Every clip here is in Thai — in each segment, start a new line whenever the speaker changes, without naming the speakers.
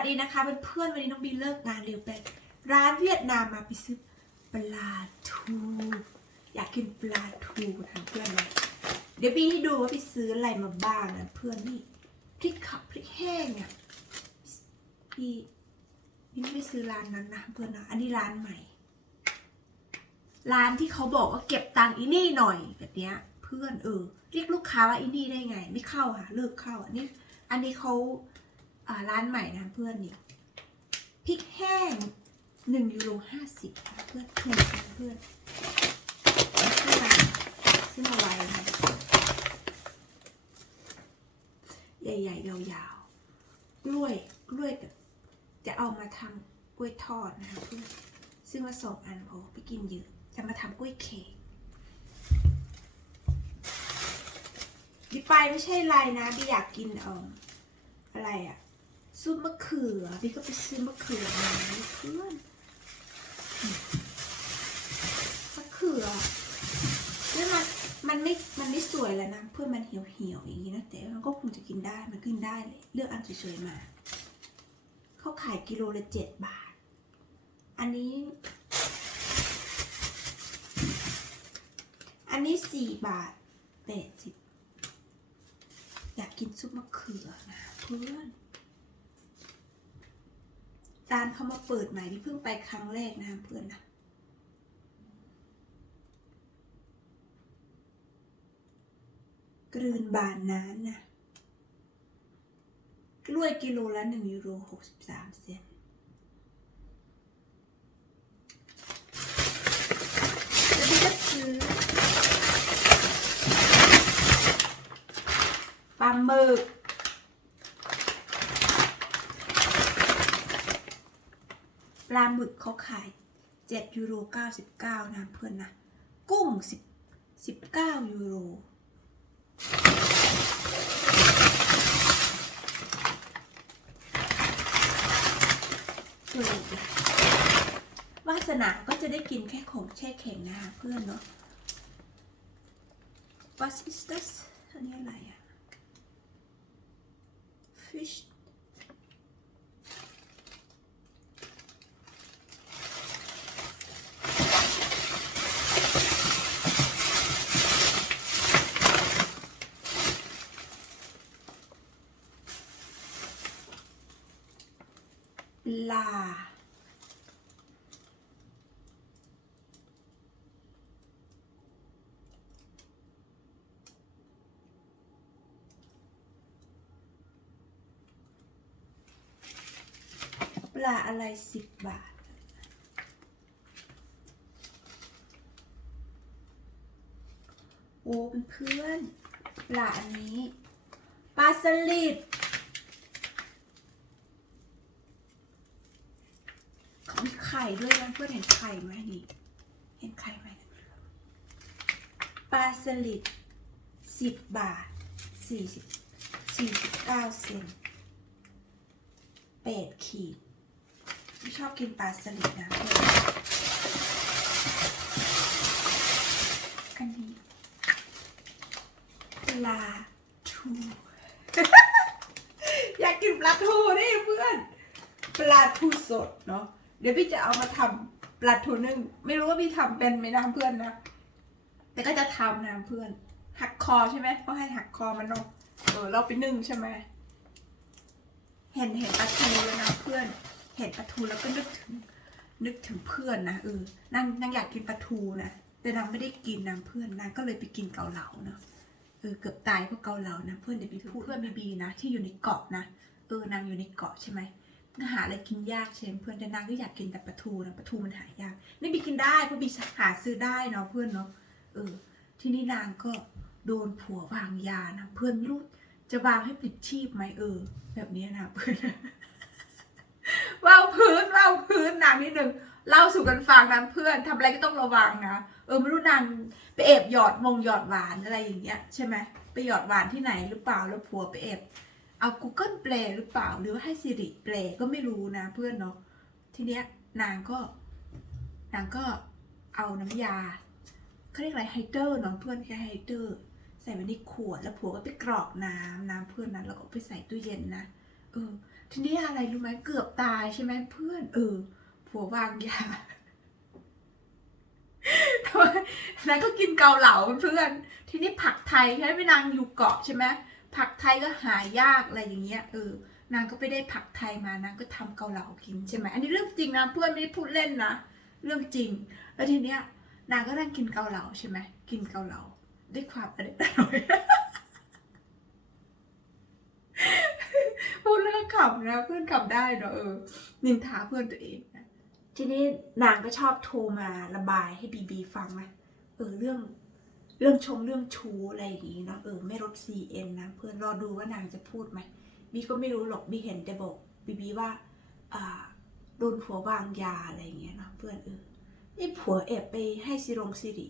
สดีนะคะเพื่อนๆวันนี้น้องบีเลิกงานเร็วไป ร้านเวียดนามมาไปซื้อปลาทู อยากกินปลาทูทางเพื่อนนะเดี๋ยวบีให้ดูว่าไปซื้ออะไรมาบ้างนะเพื่อนนี่พริกขับพริกแห้งอะพี่พี่ไม่ได้ซื้อร้านนั้นนะเพื่อนนะอันนี้ร้านใหม่ ร้านที่เขาบอกว่าเก็บตังค์อีนี่หน่อยแบบเนี้ย เพื่อนเออ เรียกลูกค้าว่าอีนี่ได้ไง ไม่เข้าค่ะเลิกเข้าอันนี้ อันนี้เขา ร้านใหม่นะเพื่อนนี่พริกแห้งหนึ่งยูโรห้าสิบเพื่อนถูกนเพื่อนซื้อมาซื้อมาไว้นะใหญ่ๆยาวๆกล้วยกล้วยแบบจะเอามาทำกล้วยทอดนะคะเพื่อนซื้อมาสองอันโอ้ไปกินเยอะจะมาทำกล้วยเค้กดิไปไม่ใช่ไรนะดิอยากกินเอออะไรอะ ซุปมะเขือดิก็ไปซื้อมะเขือมาเพื่อนมะเขือเนี่ยมันมันไม่มันไม่สวยแล้วนะเพื่อนมันเหี่ยวเหี่ยวอย่างนี้นะแต่มันก็คงจะกินได้มันกินได้เลยเลือกอันสวยๆมาเขาขายกิโลละเจ็ดบาท อันนี้ อันนี้สี่บาทแปดสิบอยากกินซุปมะเขือนะเพื่อน ร้านเขามาเปิดใหม่ที่เพิ่งไปครั้งแรกนะเพื่อนนะกลืนบานนั้นนะกล้วยกิโลละหนึ่งยูโรหกสิบสามเซนแล้วพี่ก็ซื้อปลาหมึก ปลาหมึกเขาขาย7ยูโร99 นะเพื่อนนะ กุ้ง10 19ยูโรวยดีวาสนาก็จะได้กินแค่ของแช่แข็งนะคะเพื่อนเนาะ What is this อันนี้อะไรอะ fish ปลา ป ลาอะไรสิบบาท โอ้เป็นเพื่อนปลาอันนี้ปลาสลิดเขามีไข่ด้วยนะเพื่อนเห็นไข่ไหมนี่เห็นไข่ไหมปลาสลิดสิบบาทสี่สิบสี่สิบเก้าเซนเป็ดขีด ไม่ชอบกินปลาสลิดนะเพื่อนอันนี้ปลาทูอยากกินปลาทูนี่เพื่อน ปลาทูสดเนาะเดี๋ยวพี่จะเอามาทำปลาทูนึ่งไม่รู้ว่าพี่ทำเป็นไหมนะเพื่อนนะแต่ก็จะทำนะเพื่อน หักคอใช่ไหมต้องให้หักคอมันเนาะเออเราไปนึ่งใช่ไหมเห็นเห็นปลาทูแล้วนะเพื่อน เห็นปลาทูแล้วก็นึกถึง นึกถึงเพื่อนนะเออนางนางอยากกินปลาทูนะแต่นางไม่ได้กินนะเพื่อนนางก็เลยไปกินเกาเหลาเนาะเออเกือบตายเพราะเกาเหลานะเพื่อนเดี๋ยวบีพูดเพื่อนบีบีนะที่อยู่ในเกาะนะเออนางอยู่ในเกาะใช่ไหมก็หาอะไรกินยากใช่ไหมเพื่อนแต่นางก็อยากกินแต่ปลาทูนะปลาทูมันหายากนี่บีกินได้เพราะบีหาซื้อได้เนาะเพื่อนเนาะเออ ที่นี่นางก็โดนผัววางยานะเพื่อนไม่รู้จะวางให้ปลิดชีพไหมเออ แบบนี้นะเพื่อน ว่าพื้นว่าพื้นนางนิดนึงเล่าสู่กันฟังนะเพื่อนทำอะไรก็ต้องระวังนะเออไม่รู้นางไปแอบหยอดมงหยอดหวานอะไรอย่างเงี้ยใช่ไหมไปหยอดหวานที่ไหนหรือเปล่าแล้วผัวไปแอบเอา Google แปลหรือเปล่าหรือว่าให้สิริแปลก็ไม่รู้นะเพื่อนเนาะทีเนี้ยนางก็ นางก็เอาน้ำยาเขาเรียกอะไรไฮเตอร์เนาะเพื่อนแค่ไฮเตอร์ใส่ไว้ในขวดแล้วผัวก็ไปกรอกน้ำน้ำเพื่อนนั้นแล้วก็ไปใส่ตู้เย็นนะเออ ทีนี้อะไรรู้ไหมเกือบตายใช่ไหมเพื่อน เออ ผัววางยาทำไมนางก็กินเกาเหลาเพื่อน ทีนี้ผักไทยใช่ไหมพี่นางอยู่เกาะใช่ไหมผักไทยก็หายากอะไรอย่างเงี้ยเออนางก็ไปได้ผักไทยมานางก็ทำเกาเหลากินใช่ไหมอันนี้เรื่องจริงนะเพื่อนไม่ได้พูดเล่นนะเรื่องจริง แล้วทีเนี้ยนางก็นั่งกินเกาเหลาใช่ไหมกินเกาเหลาด้วยความอร่อยอร่อย พูดแล้วก็ขำนะเพื่อนขำได้เนอะเออนินทาเพื่อนตัวเองนะทีนี้นางก็ชอบโทรมาระบายให้บีบีฟังนะเออเรื่องเรื่องชงเรื่องชูอะไรอย่างงี้เนาะเออไม่ลด CN นะเพื่อนรอดูว่านางจะพูดไหมบีก็ไม่รู้หรอกบีเห็นแต่บอกบีบีว่าอ่าโดนผัววางยาอะไรอย่างเงี้ยเนาะเพื่อนเออนี่ผัวแอบไปให้ซิรงซิริ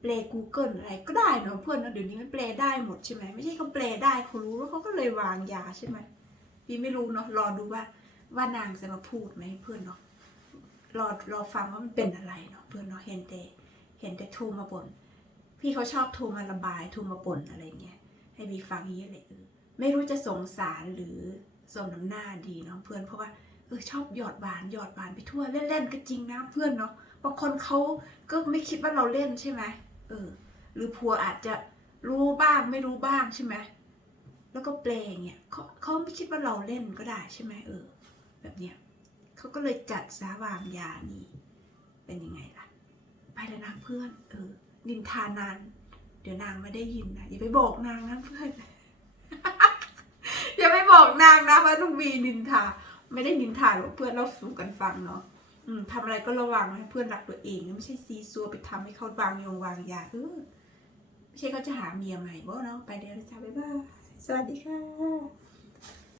แปล Google อะไรก็ได้เนาะเพื่อนเนาะเดี๋ยวนี้มันแปลได้หมดใช่ไหมไม่ใช่เขาแปลได้เขารู้แล้วเขาก็เลยวางยาใช่ไหม บีไม่รู้เนาะรอดูว่าว่านางจะมาพูดไหมเพื่อนเนาะรอรอฟังว่ามันเป็นอะไรเนาะเพื่อนเนาะเห็นแต่เห็นแต่โทรมาบ่นพี่เขาชอบโทรมาระบายโทรมาบ่นอะไรเงี้ยให้บีฟังเยอะเลยเออไม่รู้จะสงสารหรือสมน้ำหน้าดีเนาะเพื่อนเพราะว่าเออชอบหยอดหวานหยอดหวานไปทั่วเล่นๆก็จริงนะเพื่อนเนาะบางคนเขาก็ไม่คิดว่าเราเล่นใช่ไหมเออ หรือผัวอาจจะรู้บ้างไม่รู้บ้างใช่ไหม แล้วก็เปลงเนี่ยเขาเขาไม่คิดว่าเราเล่นก็ได้ใช่ไหมเออ แบบเนี้ยเขาก็เลยจัดสาวางยานี่เป็นยังไงล่ะ ไปแล้วนะเพื่อน เออนินทานาน เดี๋ยวนางไม่ได้ยินนะอย่าไปบอกนางนะเพื่อน อย่าไปบอกนางนะว่าลุงมีนินทา ไม่ได้นินทาหรอกเพื่อนเราสู่กันฟังเนาะอืมทำอะไรก็ระวังให้เพื่อนรักตัวเองไม่ใช่ซีซัวไปทำให้เขาวางยงวางยาเออไม่ใช่เขาจะหาเมียใหม่บ่เนาะไปเดี๋ยวนะจ้าบ๊ายบาย สวัสดีค่ะ